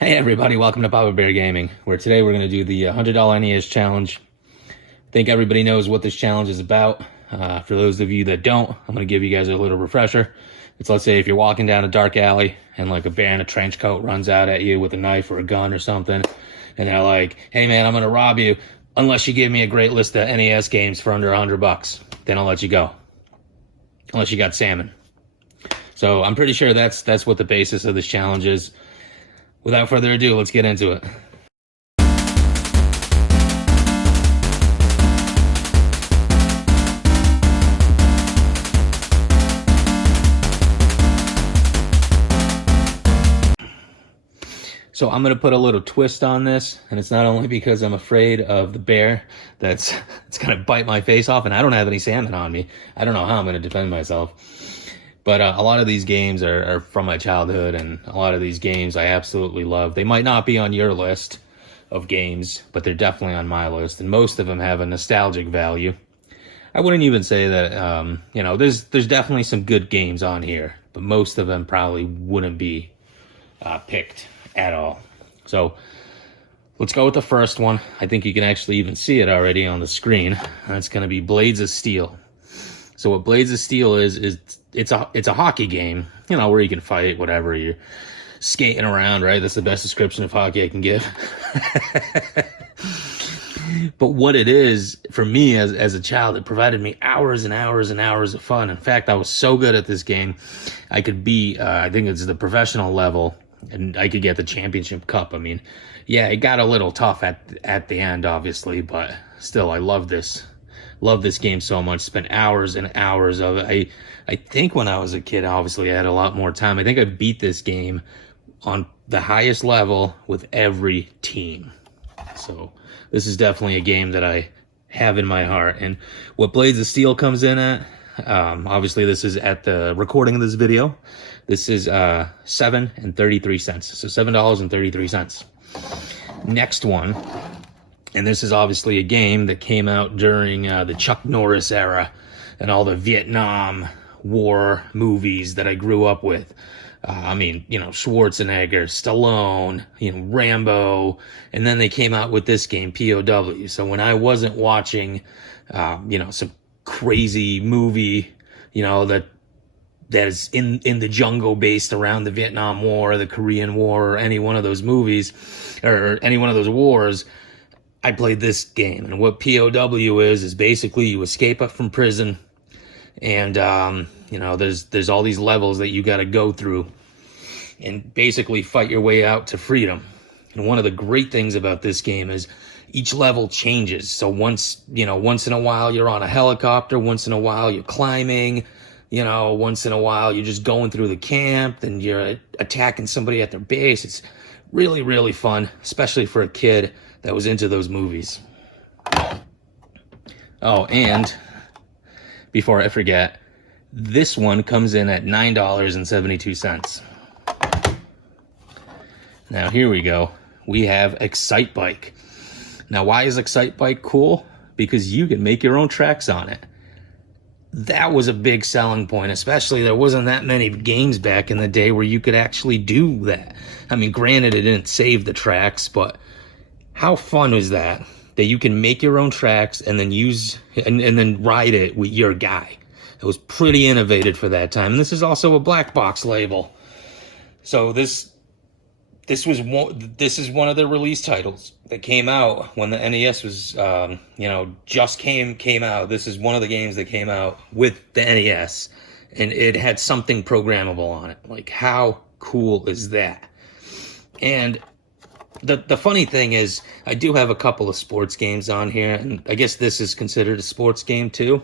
Hey everybody, welcome to Papa Bear Gaming, where today we're going to do the $100 NES challenge. I think everybody knows what this challenge is about. For those of you that don't, I'm going to give you guys a little refresher. It's, let's say if you're walking down a dark alley and like a bear in a trench coat runs out at you with a knife or a gun or something, and they're like, hey man, I'm going to rob you unless you give me a great list of NES games for under $100. Then I'll let you go. Unless you got salmon. So I'm pretty sure that's what the basis of this challenge is. Without further ado, let's get into it. So I'm going to put a little twist on this, and it's not only because I'm afraid of the bear it's going to bite my face off, and I don't have any salmon on me. I don't know how I'm going to defend myself. But a lot of these games are from my childhood, and a lot of these games I absolutely love. They might not be on your list of games, but they're definitely on my list, and most of them have a nostalgic value. I wouldn't even say that, there's definitely some good games on here, but most of them probably wouldn't be picked at all. So let's go with the first one. I think you can actually even see it already on the screen. That's going to be Blades of Steel. So what Blades of Steel is it's a hockey game, where you can fight, whatever, you're skating around, right? That's the best description of hockey I can give. But what it is, for me as a child, it provided me hours and hours and hours of fun. In fact, I was so good at this game, I could be, I think it's the professional level, and I could get the championship cup. I mean, yeah, it got a little tough at the end, obviously, but still, I love this game so much. Spent hours and hours of it. I think when I was a kid, obviously I had a lot more time. I think I beat this game on the highest level with every team. So this is definitely a game that I have in my heart. And what Blades of Steel comes in at, obviously this is at the recording of this video. This is $7.33. So $7.33. Next one. And this is obviously a game that came out during the Chuck Norris era and all the Vietnam War movies that I grew up with. Schwarzenegger, Stallone, Rambo, and then they came out with this game, POW. So when I wasn't watching, some crazy movie, that is in the jungle based around the Vietnam War, the Korean War, or any one of those movies, or any one of those wars, I played this game. And what POW is basically you escape up from prison, and there's all these levels that you got to go through and basically fight your way out to freedom. And one of the great things about this game is each level changes. So once in a while you're on a helicopter, once in a while you're climbing, once in a while you're just going through the camp, then you're attacking somebody at their base. It's really, really fun, especially for a kid that was into those movies. Oh, and before I forget, this one comes in at $9.72. Now here we go. We have Excite Bike. Now why is Excite Bike cool? Because you can make your own tracks on it. That was a big selling point, especially there wasn't that many games back in the day where you could actually do that. I mean, granted, it didn't save the tracks, but how fun was that you can make your own tracks and then and then ride it with your guy? It was pretty innovative for that time. And this is also a black box label. So this is one of the release titles that came out when the NES was just came out. This is one of the games that came out with the NES, and it had something programmable on it. Like, how cool is that? And the funny thing is, I do have a couple of sports games on here, and I guess this is considered a sports game too.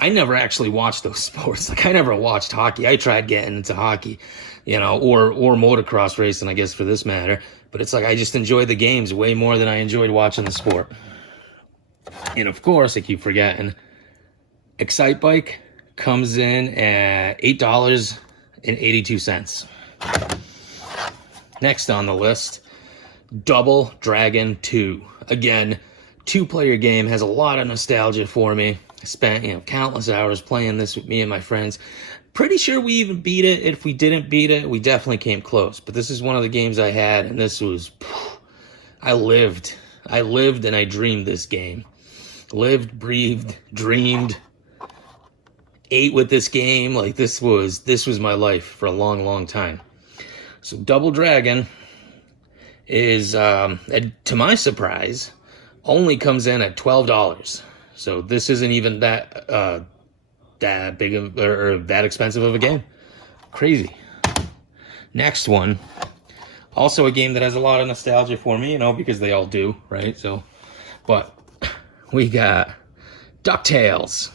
I never actually watched those sports. Like, I never watched hockey. I tried getting into hockey, or motocross racing, I guess, for this matter. But it's like I just enjoyed the games way more than I enjoyed watching the sport. And of course, I keep forgetting, Excite Bike comes in at $8.82. Next on the list, Double Dragon 2. Again, two-player game, has a lot of nostalgia for me. I spent, countless hours playing this with me and my friends. Pretty sure we even beat it. If we didn't beat it, we definitely came close. But this is one of the games I had, and this was, I lived and I dreamed this game. Lived, breathed, dreamed, ate with this game. Like this was my life for a long, long time. So Double Dragon is, to my surprise, only comes in at $12. So this isn't even that big of, or that expensive of a game. Crazy. Next one, also a game that has a lot of nostalgia for me, because they all do, right? So, but we got DuckTales.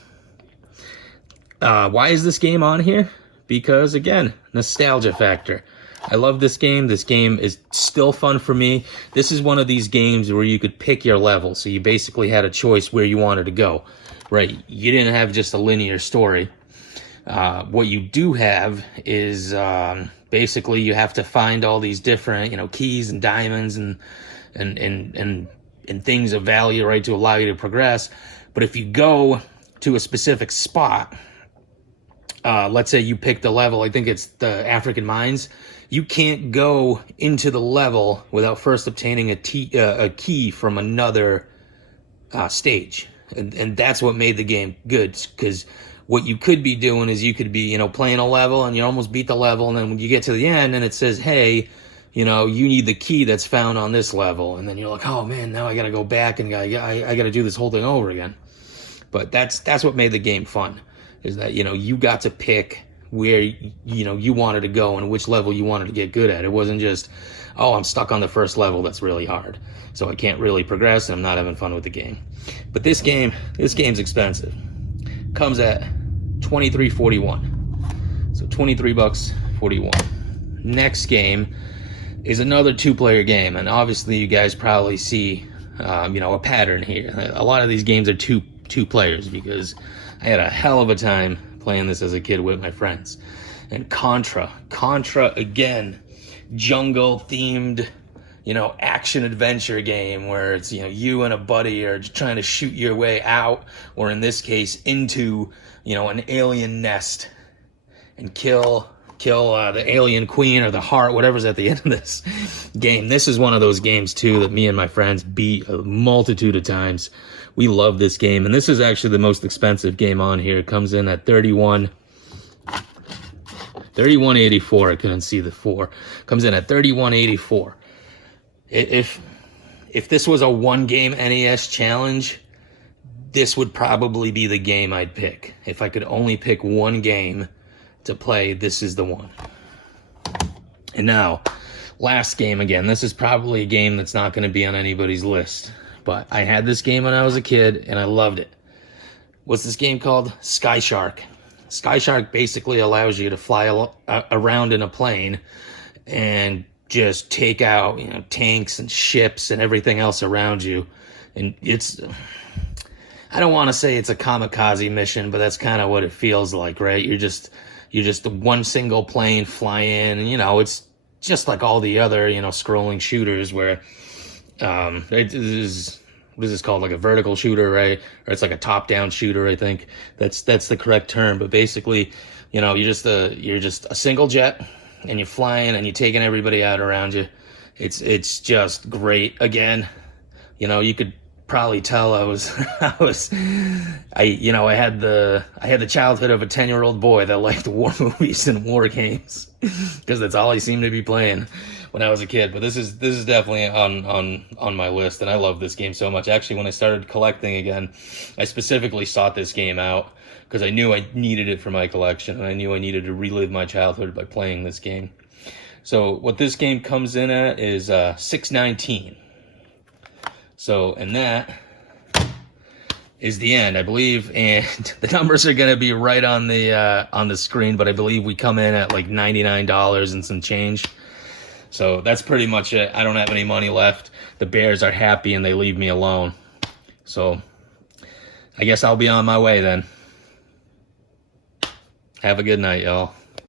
Why is this game on here? Because again, nostalgia factor. I love this game. This game is still fun for me. This is one of these games where you could pick your level. So you basically had a choice where you wanted to go, right? You didn't have just a linear story. What you do have is basically you have to find all these different, keys and diamonds and things of value, right, to allow you to progress. But if you go to a specific spot, let's say you pick the level, I think it's the African mines, you can't go into the level without first obtaining a key from another stage. And that's what made the game good, because what you could be doing is you could be, playing a level and you almost beat the level, and then when you get to the end and it says, hey, you need the key that's found on this level, and then you're like, oh man, now I gotta go back and I gotta do this whole thing over again. But that's what made the game fun, is that, you got to pick where, you wanted to go and which level you wanted to get good at. It wasn't just, oh, I'm stuck on the first level, that's really hard, so I can't really progress and I'm not having fun with the game. But this game's expensive. Comes at $23.41. So $23.41. Next game is another two-player game, and obviously you guys probably see a pattern here. A lot of these games are two players, because I had a hell of a time playing this as a kid with my friends. And Contra again, jungle themed, action adventure game where it's, you and a buddy are trying to shoot your way out, or in this case into, an alien nest, and kill the alien queen or the heart, whatever's at the end of this game. This is one of those games too that me and my friends beat a multitude of times. We love this game, and this is actually the most expensive game on here. It comes in at $31.84. I couldn't see the 4. Comes in at $31.84. If this was a one game NES challenge, this would probably be the game I'd pick. If I could only pick one game to play, this is the one. And now, last game again. This is probably a game that's not going to be on anybody's list, but I had this game when I was a kid and I loved it. What's this game called? Sky Shark. Sky Shark basically allows you to fly around in a plane and just take out, tanks and ships and everything else around you. And it's, I don't want to say it's a kamikaze mission, but that's kind of what it feels like, right? You're just one single plane fly in, and it's just like all the other, scrolling shooters where it is, what is this called, like a vertical shooter, right? Or it's like a top-down shooter, I think. That's the correct term. But basically, you're just a single jet, and you're flying and you're taking everybody out around you. It's just great. Again, you could probably tell I had the childhood of a 10-year-old boy that liked war movies and war games, because that's all I seemed to be playing when I was a kid. But this is definitely on my list, and I love this game so much. Actually, when I started collecting again, I specifically sought this game out because I knew I needed it for my collection, and I knew I needed to relive my childhood by playing this game. So what this game comes in at is $6.19. So, and that is the end, I believe, and the numbers are going to be right on the screen, but I believe we come in at like $99 and some change. So that's pretty much it. I don't have any money left. The Bears are happy and they leave me alone. So I guess I'll be on my way then. Have a good night, y'all.